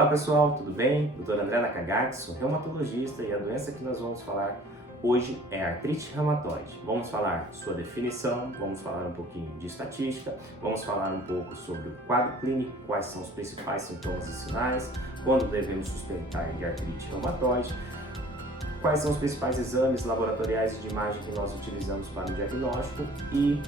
Olá pessoal, tudo bem? Dr. André Nakagaki, reumatologista, e a doença que nós vamos falar hoje é a artrite reumatoide. Vamos falar sua definição, vamos falar um pouquinho de estatística, vamos falar um pouco sobre o quadro clínico, quais são os principais sintomas e sinais, quando devemos suspeitar de artrite reumatoide, quais são os principais exames laboratoriais e de imagem que nós utilizamos para o diagnóstico e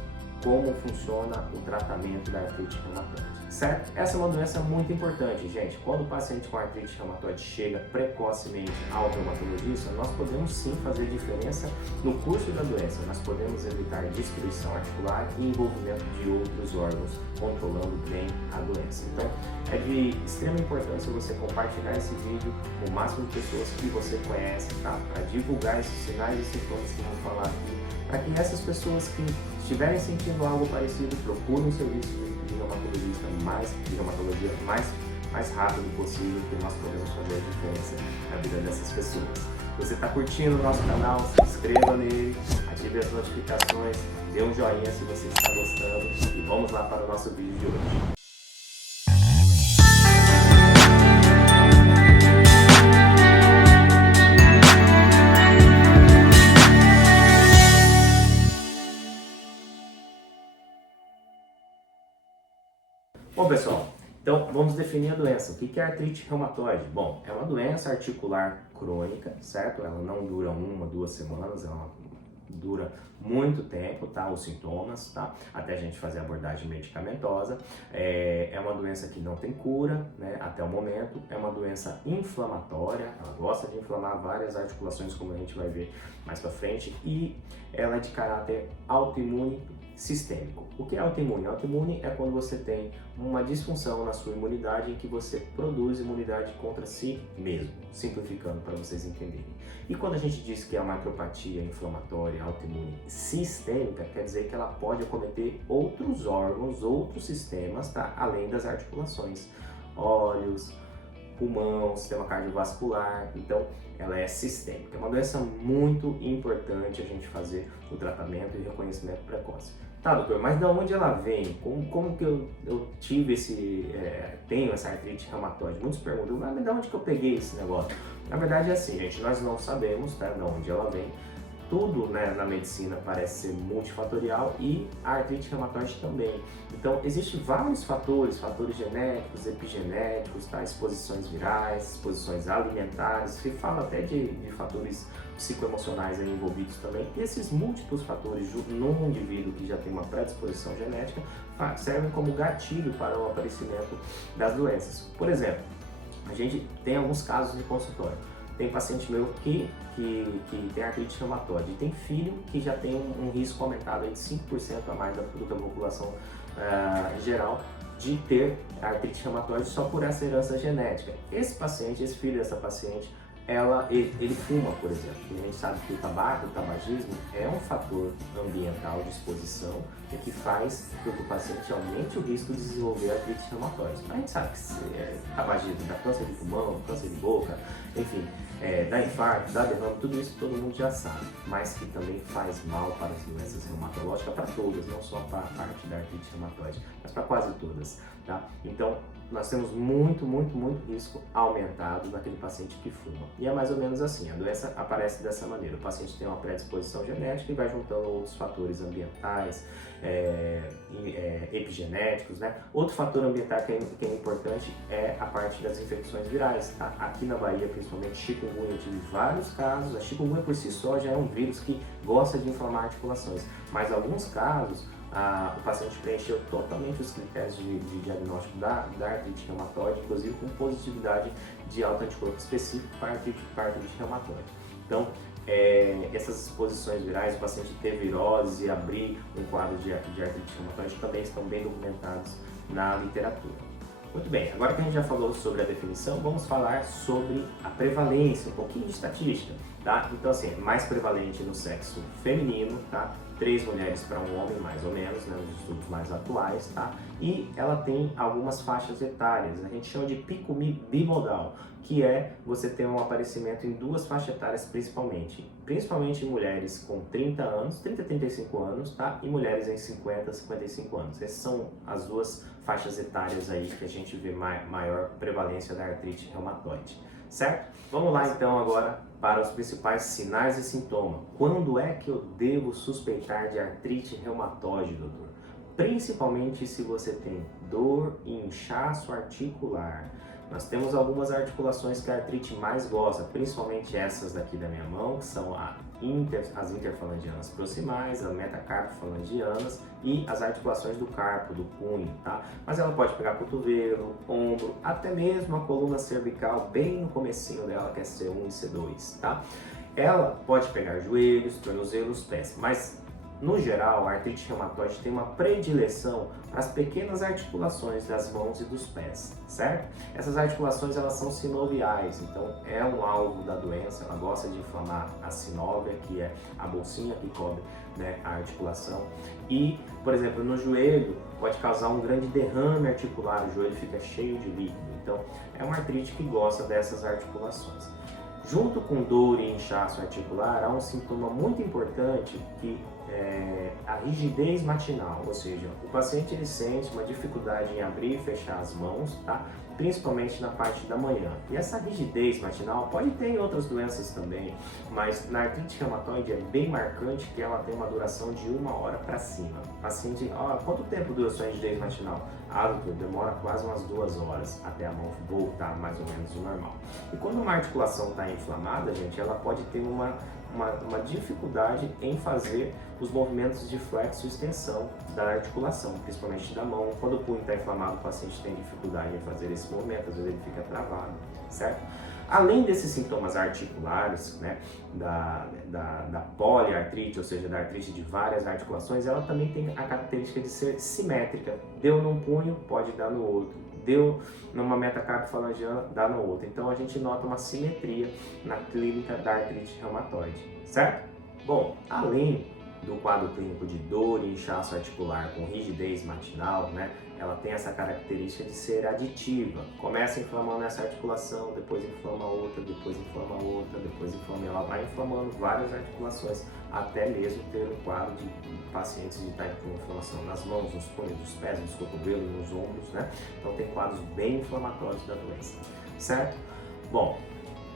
como funciona o tratamento da artrite reumatoide, certo? Essa é uma doença muito importante, gente. Quando o paciente com artrite reumatoide chega precocemente ao reumatologista, nós podemos sim fazer diferença no curso da doença. Nós podemos evitar destruição articular e envolvimento de outros órgãos, controlando bem a doença. Então, é de extrema importância você compartilhar esse vídeo com o máximo de pessoas que você conhece, tá? Para divulgar esses sinais e sintomas que vamos falar aqui, para que essas pessoas que estiverem sentindo algo parecido, procurem um serviço de reumatologia mais rápido possível, que nós podemos fazer a diferença na vida dessas pessoas. Se você está curtindo o nosso canal, se inscreva nele, ative as notificações, dê um joinha se você está gostando e vamos lá para o nosso vídeo de hoje. Bom pessoal, então vamos definir a doença. O que é artrite reumatoide? Bom, é uma doença articular crônica, certo? Ela não dura 1, 2 semanas, ela dura muito tempo, tá? Os sintomas, tá? Até a gente fazer a abordagem medicamentosa. É uma doença que não tem cura, né? Até o momento. É uma doença inflamatória, ela gosta de inflamar várias articulações, como a gente vai ver mais pra frente, e ela é de caráter autoimune sistêmico. O que é autoimune? Autoimune é quando você tem uma disfunção na sua imunidade em que você produz imunidade contra si mesmo, simplificando para vocês entenderem. E quando a gente diz que é uma artropatia inflamatória autoimune sistêmica, quer dizer que ela pode acometer outros órgãos, outros sistemas, tá? Além das articulações, olhos, pulmão, sistema cardiovascular. Então ela é sistêmica. É uma doença muito importante a gente fazer o tratamento e reconhecimento precoce. Tá, doutor, mas de onde ela vem? Como que eu tive tenho essa artrite reumatoide? Muitos perguntam, mas de onde que eu peguei esse negócio? Na verdade é assim, gente, nós não sabemos, tá, de onde ela vem. Tudo, né, na medicina parece ser multifatorial e a artrite reumatoide também. Então, existem vários fatores genéticos, epigenéticos, tá? Exposições virais, exposições alimentares, se fala até de fatores psicoemocionais aí envolvidos também. E esses múltiplos fatores num indivíduo que já tem uma predisposição genética servem como gatilho para o aparecimento das doenças. Por exemplo, a gente tem alguns casos de consultório. Tem paciente meu que tem artrite reumatoide, e tem filho que já tem um risco aumentado aí de 5% a mais do que a população geral de ter artrite reumatoide só por essa herança genética. Esse paciente, esse filho dessa paciente, ele fuma, por exemplo. A gente sabe que o tabagismo é um fator ambiental de exposição e que faz com que o paciente aumente o risco de desenvolver artrite reumatoide. A gente sabe que tabagismo dá câncer de pulmão, câncer de boca, enfim, dá infarto, dá derrame, tudo isso todo mundo já sabe, mas que também faz mal para as doenças reumatológicas, para todas, não só para a parte da artrite reumatoide, mas para quase todas, tá? Então, nós temos muito risco aumentado naquele paciente que fuma. E é mais ou menos assim, a doença aparece dessa maneira. O paciente tem uma predisposição genética e vai juntando outros fatores ambientais, epigenéticos, né? Outro fator ambiental que é importante é a parte das infecções virais, tá? Aqui na Bahia, principalmente, chikungunya, eu tive vários casos. A chikungunya por si só já é um vírus que gosta de inflamar articulações, mas em alguns casos, o paciente preencheu totalmente os critérios de diagnóstico da artrite reumatoide, inclusive com positividade de autoanticorpo específico para a artrite reumatoide. Então, essas exposições virais, o paciente ter virose e abrir um quadro de artrite reumatoide também estão bem documentados na literatura. Muito bem, agora que a gente já falou sobre a definição, vamos falar sobre a prevalência, um pouquinho de estatística, tá? Então assim, mais prevalente no sexo feminino, tá? 3 mulheres para um homem, mais ou menos, né, nos estudos mais atuais, tá? E ela tem algumas faixas etárias, a gente chama de pico bimodal. que é você ter um aparecimento em duas faixas etárias principalmente em mulheres com 30 anos, 30 a 35 anos, tá? E mulheres em 50 a 55 anos. Essas são as duas faixas etárias aí que a gente vê maior prevalência da artrite reumatoide, certo? Vamos lá então agora para os principais sinais e sintomas. Quando é que eu devo suspeitar de artrite reumatoide, doutor? Principalmente se você tem dor e inchaço articular. Nós temos algumas articulações que a artrite mais gosta, principalmente essas daqui da minha mão, que são as interfalangianas proximais, as metacarpofalangianas e as articulações do carpo, do punho, tá? Mas ela pode pegar cotovelo, ombro, até mesmo a coluna cervical, bem no comecinho dela, que é C1 e C2, tá? Ela pode pegar joelhos, tornozelos, pés, mas no geral, a artrite reumatoide tem uma predileção para as pequenas articulações das mãos e dos pés, certo? Essas articulações elas são sinoviais, então é um alvo da doença, ela gosta de inflamar a sinóvia, que é a bolsinha que cobre, né, a articulação. E, por exemplo, no joelho pode causar um grande derrame articular, o joelho fica cheio de líquido, então é uma artrite que gosta dessas articulações. Junto com dor e inchaço articular, há um sintoma muito importante que é a rigidez matinal, ou seja, o paciente ele sente uma dificuldade em abrir e fechar as mãos, tá? Principalmente na parte da manhã. E essa rigidez matinal pode ter em outras doenças também, mas na artrite reumatoide é bem marcante que ela tem uma duração de 1 hora para cima. O paciente, quanto tempo dura a sua rigidez matinal? Doutor, demora quase umas 2 horas até a mão voltar mais ou menos ao normal. E quando uma articulação está inflamada, gente, ela pode ter uma dificuldade em fazer os movimentos de flexo e extensão da articulação, principalmente da mão. Quando o punho está inflamado, o paciente tem dificuldade em fazer esse movimento, às vezes ele fica travado, certo? Além desses sintomas articulares, né, da poliartrite, ou seja, da artrite de várias articulações, ela também tem a característica de ser simétrica. Deu num punho, pode dar no outro. Deu numa metacarpofalangiana, dá no outro. Então a gente nota uma simetria na clínica da artrite reumatoide, certo? Bom, além do quadro clínico de dor e inchaço articular com rigidez matinal, né, ela tem essa característica de ser aditiva. Começa inflamando essa articulação, depois inflama outra, depois inflama outra, depois inflama. Ela vai inflamando várias articulações, até mesmo ter um quadro de pacientes de com inflamação nas mãos, nos punhos, nos pés, nos cotovelos, nos ombros, né? Então tem quadros bem inflamatórios da doença, certo? Bom,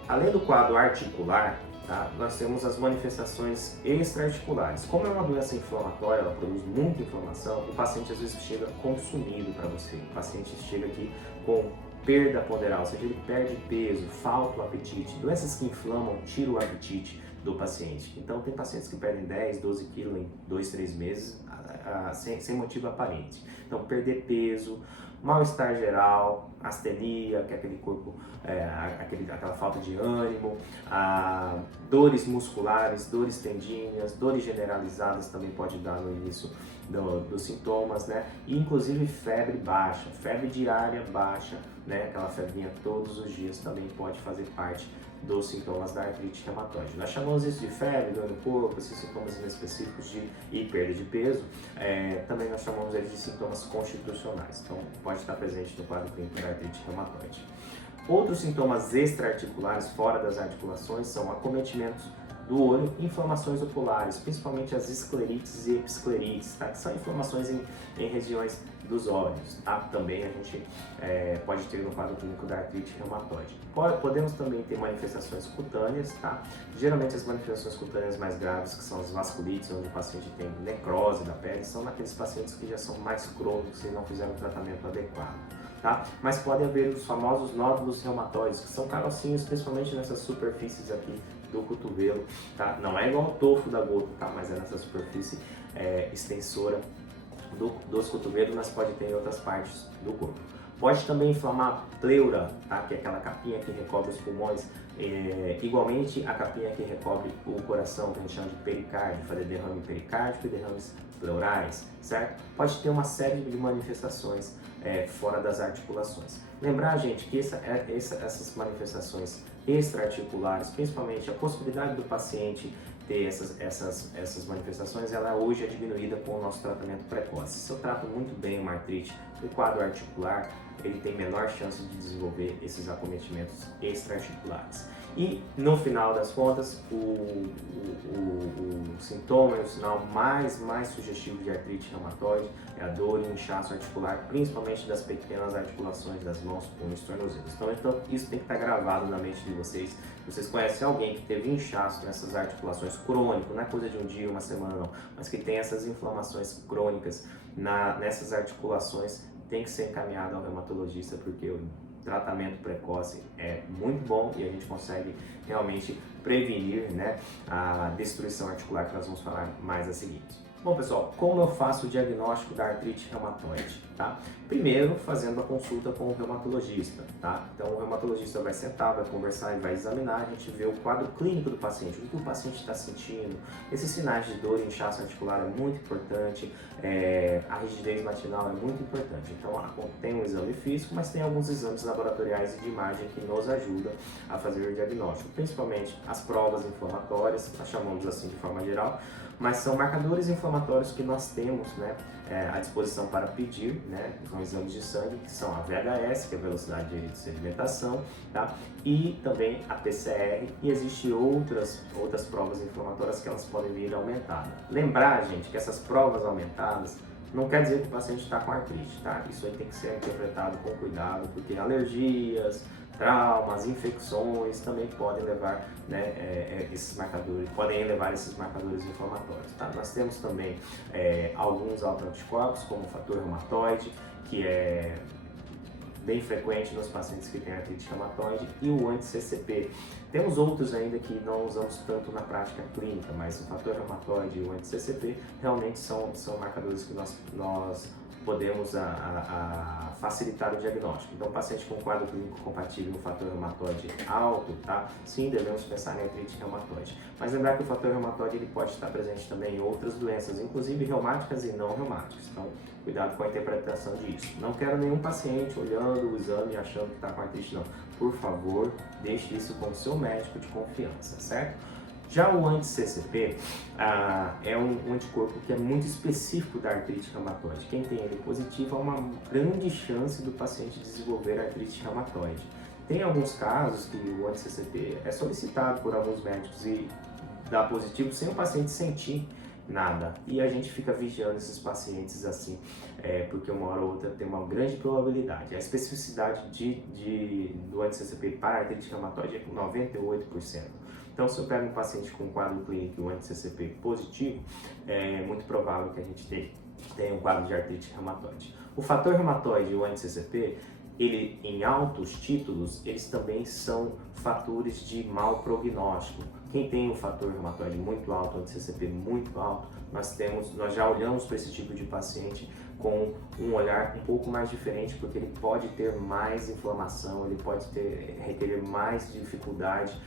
além do quadro articular, tá, nós temos as manifestações extraarticulares. Como é uma doença inflamatória, ela produz muita inflamação, o paciente às vezes chega consumido para você. O paciente chega aqui com perda ponderal, ou seja, ele perde peso, falta o apetite. Doenças que inflamam tiram o apetite do paciente. Então tem pacientes que perdem 10, 12 quilos em 2, 3 meses sem motivo aparente. Então perder peso, mal-estar geral, astenia, que é aquele corpo, aquela falta de ânimo, dores musculares, dores tendíneas, dores generalizadas também pode dar no início dos sintomas, né? E inclusive febre baixa, febre diária baixa, né? Aquela febrinha todos os dias também pode fazer parte dos sintomas da artrite reumatoide. Nós chamamos isso de febre, dor no corpo, esses sintomas específicos e perda de peso, também nós chamamos eles de sintomas constitucionais, então pode estar presente no quadro clínico da artrite reumatoide. Outros sintomas extraarticulares fora das articulações são acometimentos do olho e inflamações oculares, principalmente as esclerites e episclerites, tá? Que são inflamações em regiões dos olhos, tá? Também a gente pode ter no quadro clínico da artrite reumatoide. Podemos também ter manifestações cutâneas, tá? Geralmente as manifestações cutâneas mais graves, que são as vasculites, onde o paciente tem necrose da pele, são naqueles pacientes que já são mais crônicos e não fizeram o tratamento adequado, tá? Mas pode haver os famosos nódulos reumatoides, que são carocinhos, principalmente nessas superfícies aqui do cotovelo, tá? Não é igual ao tofo da gota, tá? Mas é nessa superfície extensora dos cotovelos, mas pode ter em outras partes do corpo. Pode também inflamar a pleura, tá? Que é aquela capinha que recobre os pulmões, igualmente a capinha que recobre o coração, que a gente chama de pericárdio, fazer derrame pericárdico e derrames pleurais, certo? Pode ter uma série de manifestações fora das articulações. Lembrar, gente, que essas manifestações extraarticulares, principalmente a possibilidade do paciente ter essas manifestações, ela hoje é diminuída com o nosso tratamento precoce. Se eu trato muito bem uma artrite, o quadro articular, ele tem menor chance de desenvolver esses acometimentos extraarticulares. E no final das contas, o sintoma e o sinal mais sugestivo de artrite reumatoide é a dor e o inchaço articular, principalmente das pequenas articulações das mãos, punhos e tornozelos. Então isso tem que estar gravado na mente de vocês. Vocês conhecem alguém que teve inchaço nessas articulações crônico, não é coisa de um dia, uma semana não, mas que tem essas inflamações crônicas nessas articulações, tem que ser encaminhado ao reumatologista, porque o tratamento precoce é muito bom e a gente consegue realmente prevenir, né, a destruição articular, que nós vamos falar mais a seguir. Bom, pessoal, como eu faço o diagnóstico da artrite reumatoide, tá? Primeiro, fazendo a consulta com o reumatologista, tá? Então, o reumatologista vai sentar, vai conversar e vai examinar, a gente vê o quadro clínico do paciente, o que o paciente está sentindo, esses sinais de dor e inchaço articular é muito importante, a rigidez matinal é muito importante. Então, tem um exame físico, mas tem alguns exames laboratoriais e de imagem que nos ajudam a fazer o diagnóstico, principalmente as provas inflamatórias, nós chamamos assim de forma geral, mas são marcadores inflamatórios que nós temos, né, à disposição para pedir, né, são exames de sangue, que são a VHS, que é a velocidade de sedimentação, tá? E também a PCR, e existem outras provas inflamatórias que elas podem vir aumentadas. Lembrar, gente, que essas provas aumentadas não quer dizer que o paciente está com artrite, tá? Isso aí tem que ser interpretado com cuidado, porque alergias, traumas, infecções também podem levar, né, esses marcadores, podem elevar esses marcadores inflamatórios, tá? Nós temos também alguns autoanticorpos, como o fator reumatoide, que é bem frequente nos pacientes que têm artrite reumatoide, e o anti-CCP. Temos outros ainda que não usamos tanto na prática clínica, mas o fator reumatoide e o anti-CCP realmente são marcadores que nós podemos facilitar o diagnóstico. Então, paciente com quadro clínico compatível no fator reumatoide alto, tá? Sim, devemos pensar em artrite reumatoide. Mas lembrar que o fator reumatoide ele pode estar presente também em outras doenças, inclusive reumáticas e não reumáticas. Então, cuidado com a interpretação disso. Não quero nenhum paciente olhando o exame e achando que está com artrite, não. Por favor, deixe isso com o seu médico de confiança, certo? Já o anti-CCP é um anticorpo que é muito específico da artrite reumatoide. Quem tem ele positivo há uma grande chance do paciente desenvolver artrite reumatoide. Tem alguns casos que o anti-CCP é solicitado por alguns médicos e dá positivo sem o paciente sentir nada. E a gente fica vigiando esses pacientes assim, porque uma hora ou outra tem uma grande probabilidade. A especificidade do anti-CCP para artrite reumatoide é 98%. Então, se eu pego um paciente com quadro clínico e um anti-CCP positivo, é muito provável que a gente tenha um quadro de artrite reumatoide. O fator reumatoide e o anti-CCP, ele, em altos títulos, eles também são fatores de mau prognóstico. Quem tem um fator reumatoide muito alto, anti-CCP muito alto, nós já olhamos para esse tipo de paciente com um olhar um pouco mais diferente, porque ele pode ter mais inflamação, ele pode requerer mais dificuldade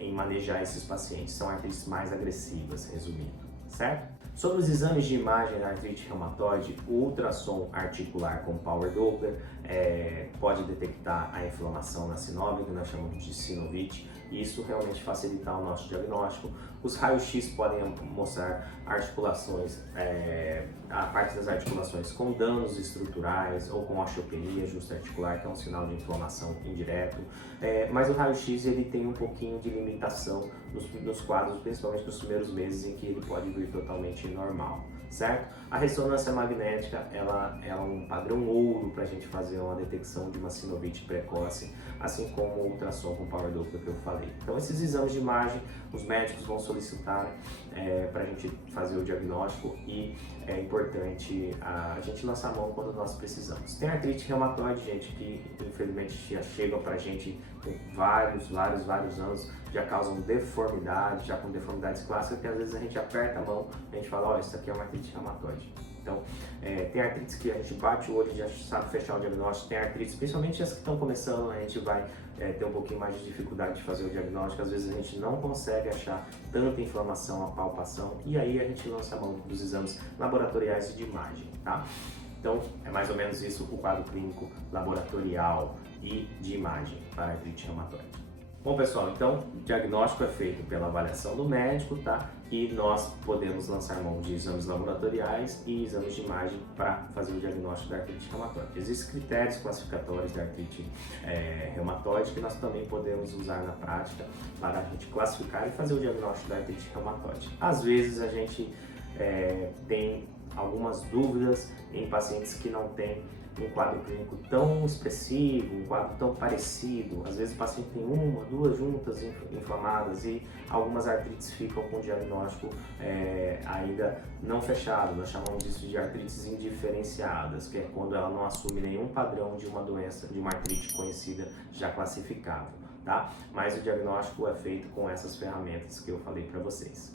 em manejar esses pacientes. São artrites mais agressivas, resumindo, certo? Sobre os exames de imagem da artrite reumatoide, o ultrassom articular com Power Doppler pode detectar a inflamação na sinóvia, que nós chamamos de sinovite, e isso realmente facilita o nosso diagnóstico. Os raios-x podem mostrar articulações, a parte das articulações com danos estruturais ou com osteopenia justa-articular, que é um sinal de inflamação indireto, mas o raio-x ele tem um pouquinho de limitação nos quadros, principalmente nos primeiros meses, em que ele pode vir totalmente normal, certo? A ressonância magnética ela é um padrão ouro para a gente fazer uma detecção de uma sinovite precoce, assim como o ultrassom com Power Doppler que eu falei. Então, esses exames de imagem, os médicos vão solicitar para a gente fazer o diagnóstico, e é importante a gente lançar a mão quando nós precisamos. Tem artrite reumatoide, gente, que infelizmente já chega para a gente com vários anos, já causam deformidade, já com deformidades clássicas, que às vezes a gente aperta a mão, a gente fala, ó, isso aqui é uma artrite reumatoide. Então, tem artrites que a gente bate o olho e já sabe fechar o diagnóstico, tem artrites, principalmente as que estão começando, a gente vai ter um pouquinho mais de dificuldade de fazer o diagnóstico, às vezes a gente não consegue achar tanta inflamação, a palpação, e aí a gente lança a mão dos exames laboratoriais e de imagem, tá? Então, é mais ou menos isso o quadro clínico laboratorial e de imagem para a artrite reumatoide. Bom, pessoal, então o diagnóstico é feito pela avaliação do médico, tá? E nós podemos lançar mão de exames laboratoriais e exames de imagem para fazer o diagnóstico da artrite reumatoide. Existem critérios classificatórios da artrite reumatoide que nós também podemos usar na prática para a gente classificar e fazer o diagnóstico da artrite reumatoide. Às vezes a gente tem algumas dúvidas em pacientes que não têm um quadro clínico tão expressivo, um quadro tão parecido. Às vezes o paciente tem uma, duas juntas inflamadas e algumas artrites ficam com o diagnóstico ainda não fechado. Nós chamamos disso de artrites indiferenciadas, que é quando ela não assume nenhum padrão de uma doença, de uma artrite conhecida já classificável, tá? Mas o diagnóstico é feito com essas ferramentas que eu falei para vocês.